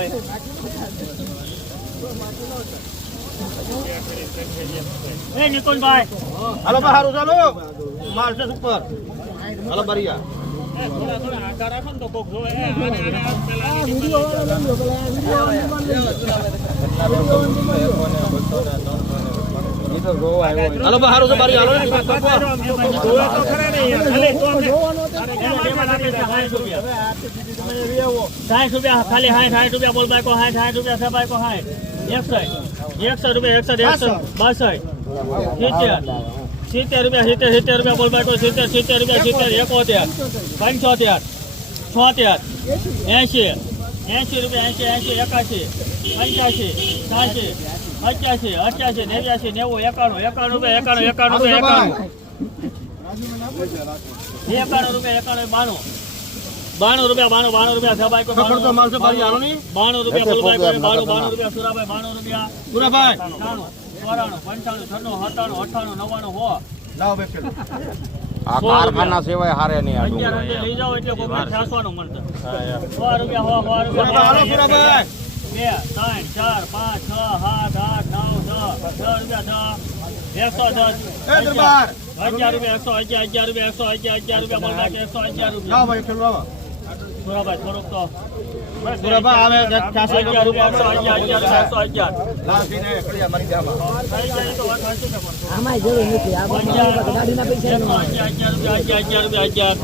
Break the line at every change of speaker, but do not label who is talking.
ભાઈ એ નિકુંજભાઈ
હાલો બા હારું ચાલો માલ છે ઉપર હાલો બરિયા
ને તો કોક જોવે એ આને આને આ પેલા આની
હાલો બહાર હારું બારી હાલો ને.
જોવે તો ખરા ને યાર. ખાલી તો આપે છે 60 રૂપિયા 60 રૂપિયા ખાલી 60 60 રૂપિયા બોલ બાઈકો 60 60 રૂપિયા છે બાઈકો 60 61 રૂપિયા 61 61 62 સિત્તેર રૂપિયા સિત્તેર સિત્તેર રૂપિયા બોલ બાઈકો સિત્તેર સિત્તેર રૂપિયા સિત્તેર એકોતેર પંચોતેર છોતેર એંશી એંશી રૂપિયા એંશી એંશી એકાશી પંચ્યાસી સાસી પંચ્યાસી અઠ્યાસી નેવ્યાસી નેવું એકાણું એકાણું રૂપિયા એકાણું એકાણું રૂપિયા એકાણું. એકાણું રૂપિયા એકાણું બાણું. બાણું રૂપિયા બાણું બાણું રૂપિયા
સભાઈ
બાણું. રૂપિયા બાણું બાણું રૂપિયા સુરાભાઈ બાણું રૂપિયા.
સુરાભાઈ.
ચોરાણું પંચાણું છન્નું સત્તાણું અઠ્ઠાણું નવ્વાણું હો.
લાવો બે કિલો
આ કારખાના સિવાય હારે નહીં આ ડુંગળી.
લઈ જાઓ એટલે કોકને ઠાસવાનું મળશે સો રૂપિયા સો સો
હાલો
રૂપિયા.
સુરાભાઈ
બે ત્રણ ચાર પાંચ છ સાત આઠ નવ દસ દસ રૂપિયા દસ. એકસો દસ.
એ દરબાર.
અગિયાર રૂપિયા એકસો અગિયાર અગિયાર રૂપિયા એકસો અગિયાર અગિયાર રૂપિયા એકસો અગિયાર રૂપિયા. સુરાભાઈ થોડુંક તો
સુરાભાઈ આવે છે, ચારસો.
આમાંય જરૂર નથી આ ગાડીના પૈસા
અગિયાર રૂપિયા અગિયાર.